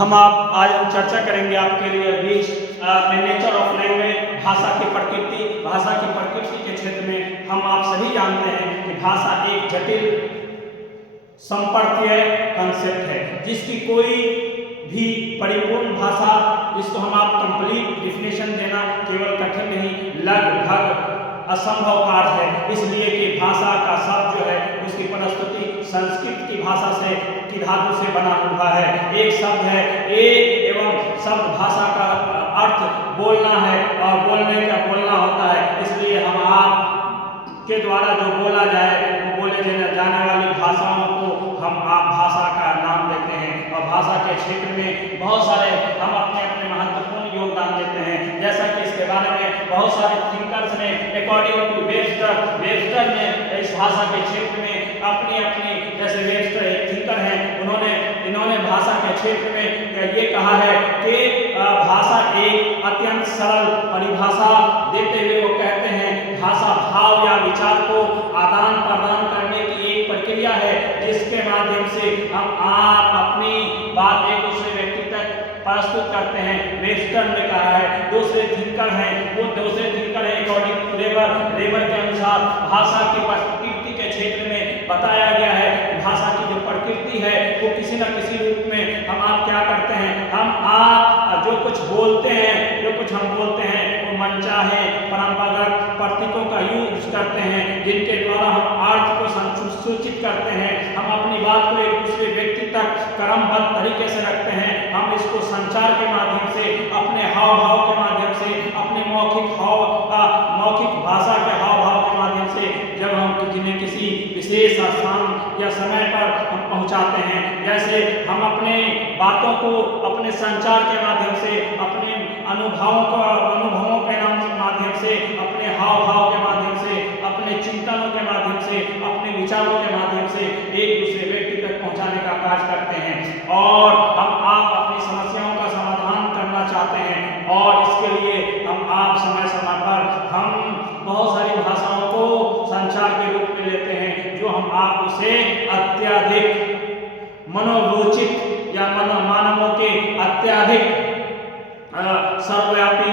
आज हम चर्चा करेंगे आपके लिए बीच नेचर ऑफ लैंग्वेज, भाषा की प्रकृति। भाषा की प्रकृति के क्षेत्र में हम आप सभी जानते हैं कि भाषा एक जटिल संपर्कीय कंसेप्ट है, जिसकी कोई भी परिपूर्ण भाषा, जिसको हम आप कंप्लीट डिफिनेशन देना केवल कठिन नहीं, लगभग असंभव कार्य है। इसलिए कि भाषा का शब्द जो है उसकी प्रस्तुति संस्कृत की भाषा से की धातु से बना हुआ है। एक शब्द है, एक एवं शब्द भाषा का अर्थ बोलना है और बोलने का बोलना होता है। इसलिए हम आप के द्वारा जो बोला जाए वो बोले जाने वाली भाषाओं को हम आप भाषा का नाम देते हैं। और भाषा के क्षेत्र में बहुत सारे हम अपने अपने महत्वपूर्ण योगदान देते हैं। जैसा कि इसके बारे में बहुत सारे थिंकर्स ने अकॉर्डिंग टू वेबस्टर ने इस भाषा के क्षेत्र में अपनी अपनी, जैसे वेबस्टर एक थिंकर हैं, इन्होंने भाषा के क्षेत्र में ये कहा है कि भाषा एक अत्यंत सरल परिभाषा देते हुए वो कहते हैं भाषा भाव या विचार को आदान प्रदान करने की एक प्रक्रिया है, जिसके माध्यम से हम आप अपनी बात एक दूसरे व्यक्ति तक प्रस्तुत करते हैं। वेबस्टर ने कहा है। दूसरे थिंकर हैं, वो दूसरे थिंकर हैं अकॉर्डिंग टू रेबर के अनुसार भाषा की प्रकृति के क्षेत्र में बताया गया है कि भाषा की जो प्रकृति है वो किसी न किसी रूप में हम आप क्या करते हैं, हम आप जो कुछ बोलते हैं, जो कुछ हम बोलते हैं वो मनचाहे परंपरागत प्रतीकों का यूज करते हैं, जिनके द्वारा हम अर्थ को सूचित करते हैं। हम अपनी बात को एक दूसरे व्यक्ति तक क्रमबद्ध तरीके से रखते हैं। हम इसको संचार के माध्यम से, अपने हाव भाव के माध्यम से, अपने मौखिक भाषा के हाव भाव के माध्यम से जब हम जिन्हें किसी विशेष स्थान या समय पर हम पहुंचाते हैं, जैसे हम अपने बातों को अपने संचार के माध्यम से, अपने अनुभवों के माध्यम से, अपने हाव भाव के माध्यम से, अपने चिंतनों के माध्यम से, अपने विचारों के माध्यम से एक दूसरे व्यक्ति तक पहुंचाने का कार्य करते हैं। और हम आप अपनी समस्याओं का समाधान करना चाहते हैं, और इसके लिए हम आप समय समय पर हम बहुत सारी भाषाओं को संचार के रूप में लेते हैं, जो हम आप उसे अत्यधिक मनोरोचित या मानवों के अत्यधिक सर्वव्यापी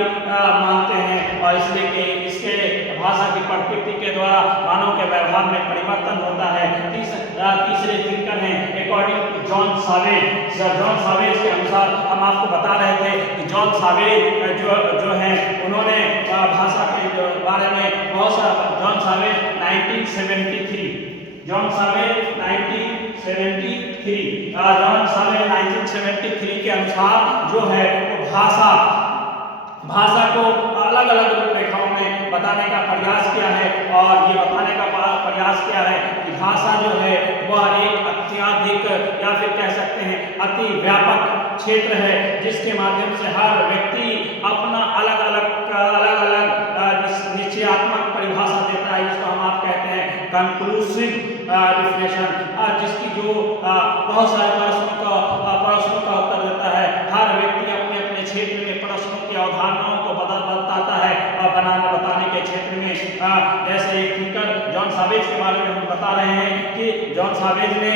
मानते हैं। और इसलिए कि इसके भाषा की प्रकृति के द्वारा मानव के व्यवहार में परिवर्तन होता है। तीसरे थिंकर हैं अकॉर्डिंग टू जॉन सावेज के अनुसार हम आपको बता रहे थे कि जॉन सावेज जो हैं उन्होंने भाषा के बारे में बहुत सारा जॉन सावेज 1973 के अनुसार जो है वो भाषा को अलग अलग रूपरेखाओं में बताने का प्रयास किया है। और ये बताने का प्रयास किया है कि भाषा जो है वह एक अत्यधिक या फिर कह सकते हैं अति व्यापक क्षेत्र है, जिसके माध्यम से हर व्यक्ति अपना अलग अलग निश्चयात्मक परिभाषा देता है, जिसको हम आप कहते हैं कंक्लूसिव डिफिनेशन, जिसकी जो बहुत सारे प्रश्नों का उत्तर देता है। हर व्यक्ति अपने अपने क्षेत्र में प्रश्नों की अवधारणाओं को बताता है और बताने के क्षेत्र में, जैसे एक थिंकर जॉन सावेज के बारे में हम बता रहे हैं कि जॉन सावेज ने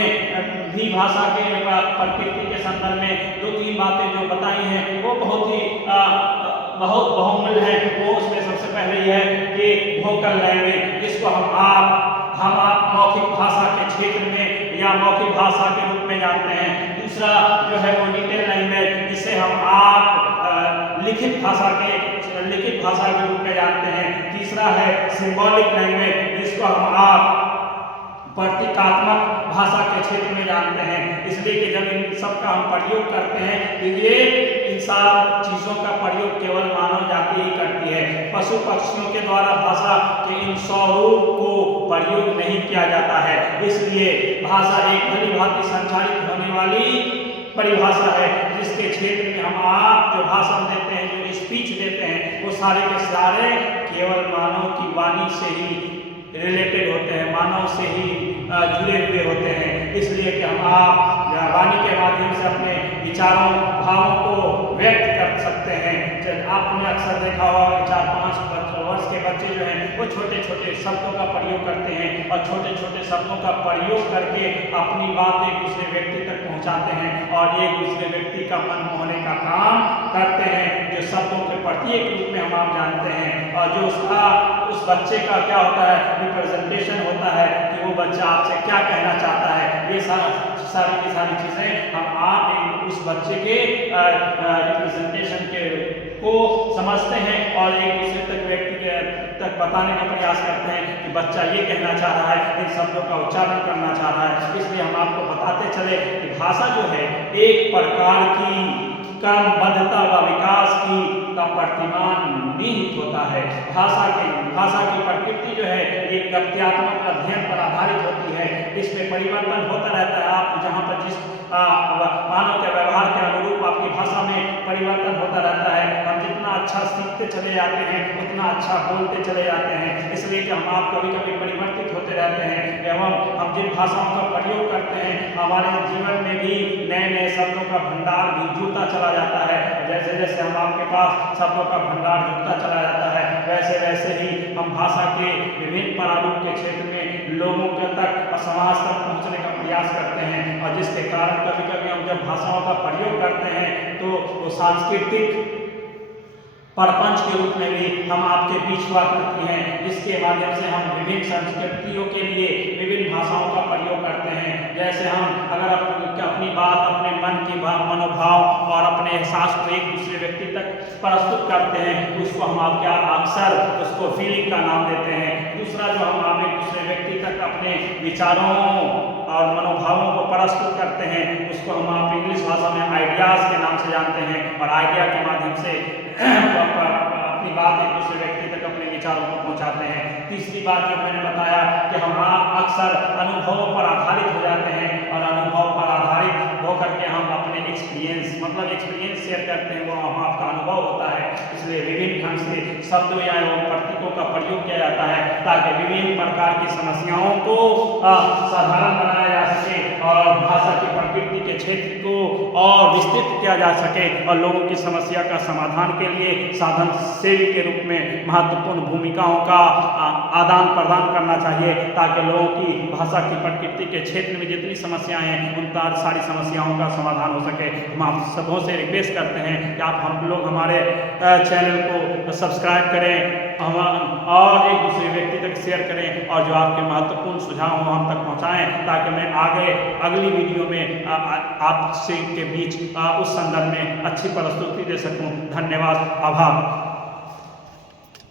भी भाषा के प्रकृति के संदर्भ में 2-3 बातें जो बताई हैं वो बहुत बहुमूल्य है। वो उसमें सबसे पहले यह है कि वोकल लैंग्वेज, जिसको हम आप मौखिक भाषा के क्षेत्र में या मौखिक भाषा के रूप में जानते हैं। दूसरा जो है वो डिटेल लैंग्वेज, जिसे हम आप लिखित भाषा के रूप में जानते हैं। तीसरा है सिंबॉलिक लैंग्वेज, जिसको हम आप प्रतीकात्मक भाषा के क्षेत्र में जानते हैं। इसलिए कि जब इन सब का हम प्रयोग करते हैं तो ये इन सब चीज़ों का प्रयोग केवल मानव जाति ही करती है। पशु पक्षियों के द्वारा भाषा के इन स्वरूप को प्रयोग नहीं किया जाता है। इसलिए भाषा एक भली भांति संचारित होने वाली परिभाषा है, जिसके क्षेत्र में हम आप जो भाषण देते हैं, जो स्पीच देते हैं, वो सारे के सारे केवल मानव की वाणी से ही रिलेटेड होते हैं, मानव से ही जुड़े हुए होते हैं। इसलिए कि हम आप वाणी के माध्यम से अपने विचारों भावों को व्यक्त कर सकते हैं। जब आपने अक्सर देखा होगा 4-5 वर्ष के बच्चे जो हैं वो छोटे छोटे शब्दों का प्रयोग करते हैं और छोटे छोटे शब्दों का प्रयोग करके अपनी बात एक दूसरे व्यक्ति तक पहुंचाते हैं और एक दूसरे व्यक्ति का मन मोहने का काम करते हैं, जो शब्दों के प्रतीक रूप में हम आप जानते हैं, और जो उस बच्चे का क्या होता है, रिप्रेजेंटेशन होता है कि वो बच्चा आपसे क्या कहना चाहता है। ये सारी की सारी चीज़ें हम आप उस बच्चे के रिप्रेजेंटेशन के को समझते हैं और एक दूसरे तक व्यक्ति के तक बताने का प्रयास करते हैं कि बच्चा ये कहना चाह रहा है, इन शब्दों का उच्चारण करना चाह रहा है। इसलिए हम आपको बताते चले कि भाषा जो है एक प्रकार की क्रमबद्धता व विकास का प्रतिमान निहित होता है। भाषा की प्रकृति जो है एक तथ्यात्मक अध्ययन पर आधारित होती है। इसमें परिवर्तन होता रहता है। आप जहाँ पर जिस मानव के व्यवहार के अनुरूप आपकी भाषा में परिवर्तन होता रहता है। हम जितना अच्छा सीखते चले जाते हैं उतना अच्छा बोलते चले जाते हैं। इसलिए कि हम आप कभी कभी परिवर्तित होते रहते हैं एवं हम जिन भाषाओं का प्रयोग करते हैं हमारे जीवन में भी नए नए शब्दों का भंडार भी जुड़ता चला जाता है। जैसे जैसे हम आपके पास शब्दों का भंडार जुड़ता चला जाता है वैसे वैसे ही हम भाषा के विभिन्न प्रारूप के क्षेत्र में लोगों के तक और समाज तक पहुंचने का प्रयास करते हैं। और जिसके कारण कभी कभी हम जब भाषाओं का प्रयोग करते हैं तो वो सांस्कृतिक प्रपंच के रूप में भी हम आपके बीच हुआ करती हैं, जिसके माध्यम से हम विभिन्न संस्कृतियों के लिए विभिन्न भाषाओं का प्रयोग करते हैं। जैसे हम अगर अपनी बात अपने मन की मनोभाव और अपने एहसास को एक दूसरे व्यक्ति तक प्रस्तुत करते हैं उसको हम आप क्या अक्सर उसको फीलिंग का नाम देते हैं। दूसरा जो हम आप एक दूसरे व्यक्ति तक अपने विचारों और मनोभावों को प्रस्तुत करते हैं उसको हम आप इंग्लिश भाषा में आइडियाज के नाम से जानते हैं। और आइडिया के माध्यम से अपनी बात एक दूसरे व्यक्ति तक अपने विचारों को पहुंचाते हैं। तीसरी बात जो मैंने बताया कि हम अक्सर अनुभवों पर आधारित हो जाते हैं और अनुभव पर आधारित होकर के हम अपने एक्सपीरियंस शेयर करते हैं, वो हम आपका अनुभव होता है। इसलिए विभिन्न ढंग से शब्दों या प्रतीकों का प्रयोग किया जाता है ताकि विभिन्न प्रकार की समस्याओं को साधारण बनाया जा सके और भाषा की प्रकृति के क्षेत्र को और विस्तृत किया जा सके और लोगों की समस्या का समाधान के लिए साधन सेवी के रूप में महत्वपूर्ण भूमिकाओं का आदान प्रदान करना चाहिए ताकि लोगों की भाषा की प्रकृति के क्षेत्र में जितनी समस्याएं हैं उन सारी समस्याओं का समाधान हो सके। हम आप सबों से रिक्वेस्ट करते हैं कि आप हम लोग हमारे चैनल को सब्सक्राइब करें और एक दूसरे व्यक्ति तक शेयर करें और जो आपके महत्वपूर्ण सुझाव हो हम तक पहुंचाएं ताकि मैं आगे अगली वीडियो में आपसे के बीच उस संदर्भ में अच्छी प्रस्तुति दे सकूं। धन्यवाद, आभार।